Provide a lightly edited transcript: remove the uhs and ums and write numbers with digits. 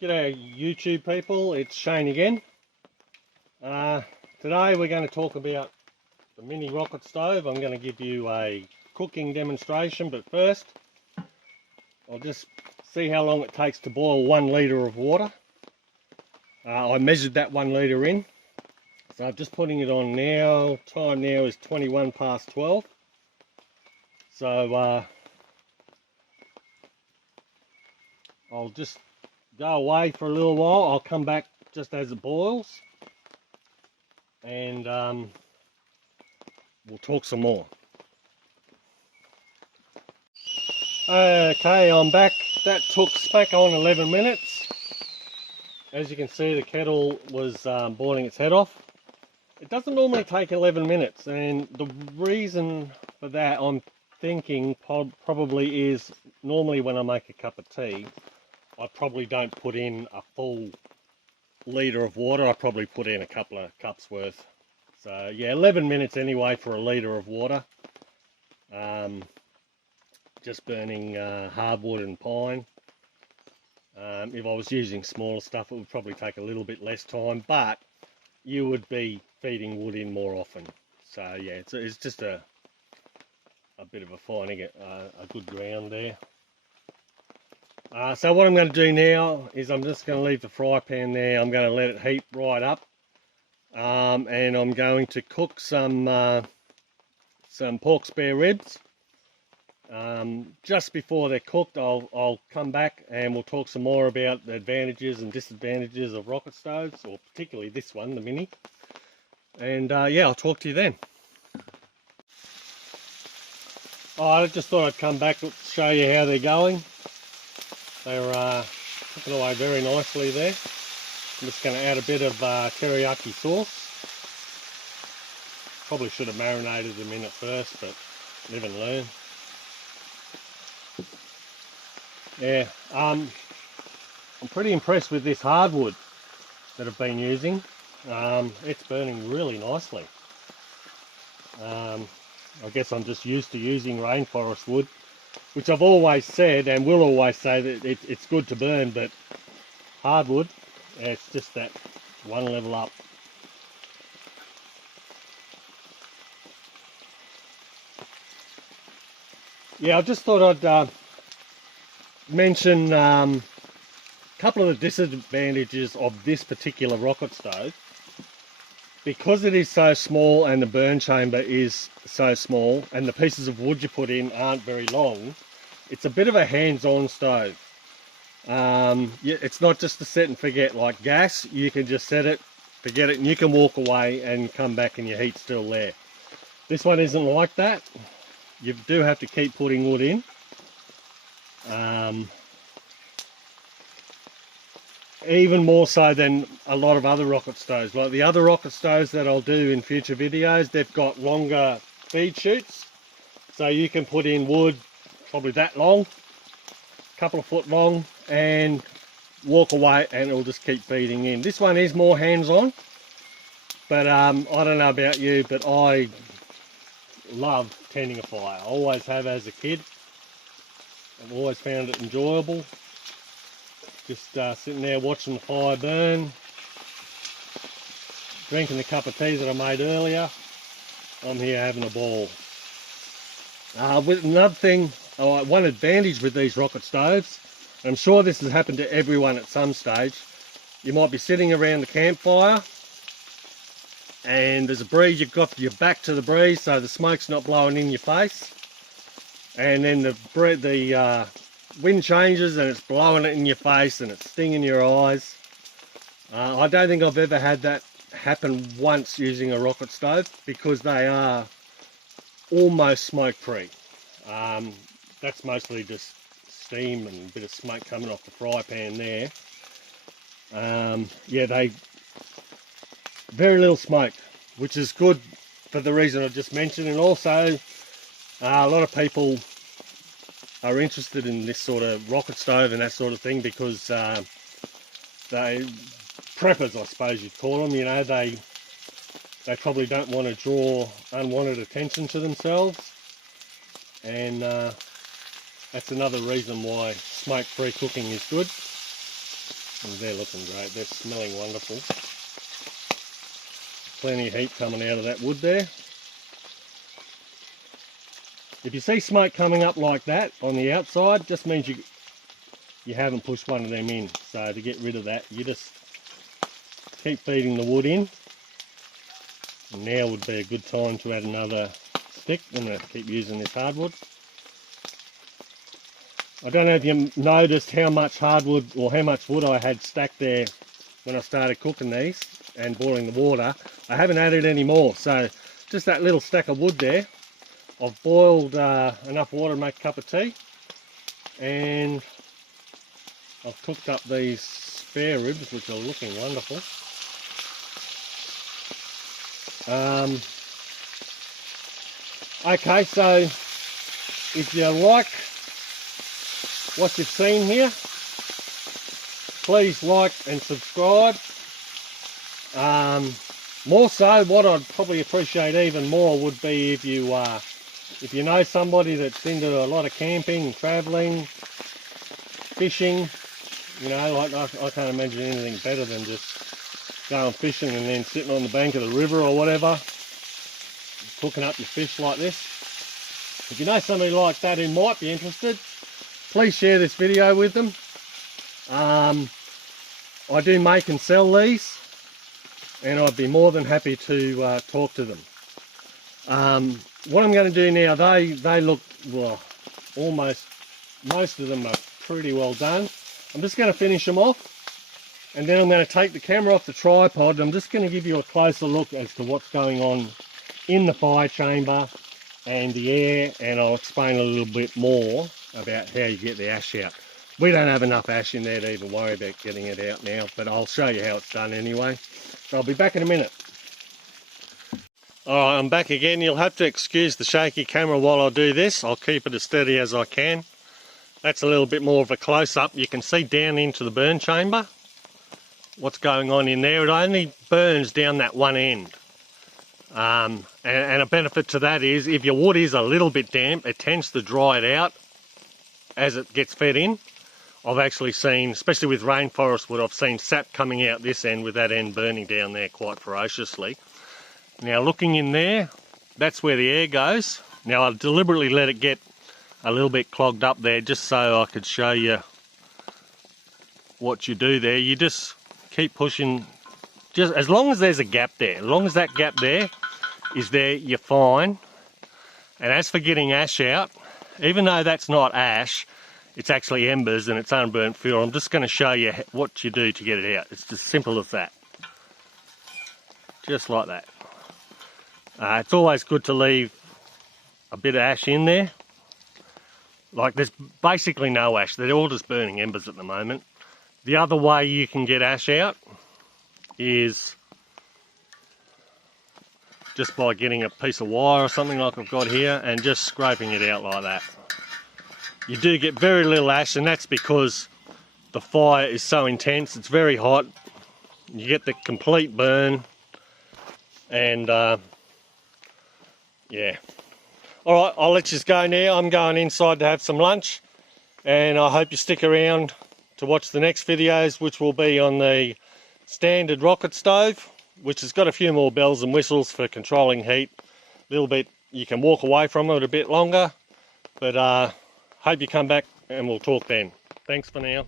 G'day YouTube people, it's Shane again. Today we're going to talk about the mini rocket stove. I'm going to give you a cooking demonstration, but first I'll just see how long it takes to boil 1 litre of water. I measured that 1 litre in, so I'm just putting it on now. Time now is 21 past 12. So I'll just go away for a little while. I'll come back just as it boils, and we'll talk some more. Okay, I'm back. That took smack on 11 minutes. As you can see, the kettle was boiling its head off. It doesn't normally take 11 minutes, and the reason for that, I'm thinking, probably is normally when I make a cup of tea, I probably don't put in a full litre of water. I probably put in a couple of cups worth. So yeah, 11 minutes anyway for a litre of water. Just burning hardwood and pine. If I was using smaller stuff, it would probably take a little bit less time, but you would be feeding wood in more often. So yeah, it's just a bit of a finding a good ground there. So what I'm going to do now is I'm just going to leave the fry pan there. I'm going to let it heat right up, and I'm going to cook some pork spare ribs. Just before they're cooked, I'll come back and we'll talk some more about the advantages and disadvantages of rocket stoves, or particularly this one, the Mini. And yeah, I'll talk to you then. I just thought I'd come back to show you how they're going. They're cooking away very nicely there. I'm just going to add a bit of teriyaki sauce. Probably should have marinated them in at first, but live and learn. Yeah, I'm pretty impressed with this hardwood that I've been using. It's burning really nicely. I guess I'm just used to using rainforest wood, which I've always said and will always say that it's good to burn, but hardwood, it's just that one level up. Yeah, I just thought I'd mention a couple of the disadvantages of this particular rocket stove. Because it is so small and the burn chamber is so small and the pieces of wood you put in aren't very long, it's a bit of a hands-on stove. It's not just a set and forget like gas. You can just set it, forget it, and you can walk away and come back and your heat's still there. This one isn't like that. You do have to keep putting wood in. Even more so than a lot of other rocket stoves. Like the other rocket stoves that I'll do in future videos, they've got longer feed chutes, so you can put in wood probably that long, a couple of foot long, and walk away and it'll just keep feeding in. This one is more hands-on, but I don't know about you, but I love tending a fire. I always have as a kid. I've always found it enjoyable. Just sitting there watching the fire burn, drinking the cup of tea that I made earlier. I'm here having a ball. With another thing, one advantage with these rocket stoves, and I'm sure this has happened to everyone at some stage, you might be sitting around the campfire and there's a breeze, you've got your back to the breeze so the smoke's not blowing in your face, and then the wind changes and it's blowing it in your face and it's stinging your eyes. I don't think I've ever had that happen once using a rocket stove, because they are almost smoke free. That's mostly just steam and a bit of smoke coming off the fry pan there. Yeah, they very little smoke, which is good for the reason I just mentioned, and also a lot of people are interested in this sort of rocket stove and that sort of thing because they preppers, I suppose you'd call them. You know, they probably don't want to draw unwanted attention to themselves, and that's another reason why smoke-free cooking is good. And they're looking great, they're smelling wonderful. Plenty of heat coming out of that wood there. If you see smoke coming up like that on the outside, just means you haven't pushed one of them in. So to get rid of that, you just keep feeding the wood in. And now would be a good time to add another stick. I'm going to keep using this hardwood. I don't know if you noticed how much hardwood or how much wood I had stacked there when I started cooking these and boiling the water. I haven't added any more, so just that little stack of wood there. I've boiled enough water to make a cup of tea, and I've cooked up these spare ribs, which are looking wonderful. Okay, so if you like what you've seen here, please like and subscribe. More so, what I'd probably appreciate even more would be if you know somebody that's into a lot of camping, travelling, fishing. You know, like I can't imagine anything better than just going fishing and then sitting on the bank of the river or whatever, cooking up your fish like this. If you know somebody like that who might be interested, please share this video with them. I do make and sell these, and I'd be more than happy to talk to them. What I'm going to do now, they look, well, almost, most of them are pretty well done. I'm just going to finish them off, and then I'm going to take the camera off the tripod, and I'm just going to give you a closer look as to what's going on in the fire chamber and the air, and I'll explain a little bit more about how you get the ash out. We don't have enough ash in there to even worry about getting it out now, but I'll show you how it's done anyway. So I'll be back in a minute. Alright, I'm back again. You'll have to excuse the shaky camera while I do this. I'll keep it as steady as I can. That's a little bit more of a close-up. You can see down into the burn chamber what's going on in there. It only burns down that one end. And a benefit to that is if your wood is a little bit damp, it tends to dry it out as it gets fed in. I've actually seen, especially with rainforest wood, I've seen sap coming out this end with that end burning down there quite ferociously. Now looking in there, that's where the air goes. Now I deliberately let it get a little bit clogged up there just so I could show you what you do there. You just keep pushing, just as long as there's a gap there. As long as that gap there is there, you're fine. And as for getting ash out, even though that's not ash, it's actually embers and it's unburnt fuel. I'm just going to show you what you do to get it out. It's as simple as that. Just like that. It's always good to leave a bit of ash in there. Like there's basically no ash. They're all just burning embers at the moment. The other way you can get ash out is just by getting a piece of wire or something like I've got here and just scraping it out like that. You do get very little ash, and that's because the fire is so intense. It's very hot. You get the complete burn, and yeah. Alright, I'll let you go now. I'm going inside to have some lunch, and I hope you stick around to watch the next videos, which will be on the standard rocket stove, which has got a few more bells and whistles for controlling heat. A little bit, you can walk away from it a bit longer, but hope you come back and we'll talk then. Thanks for now.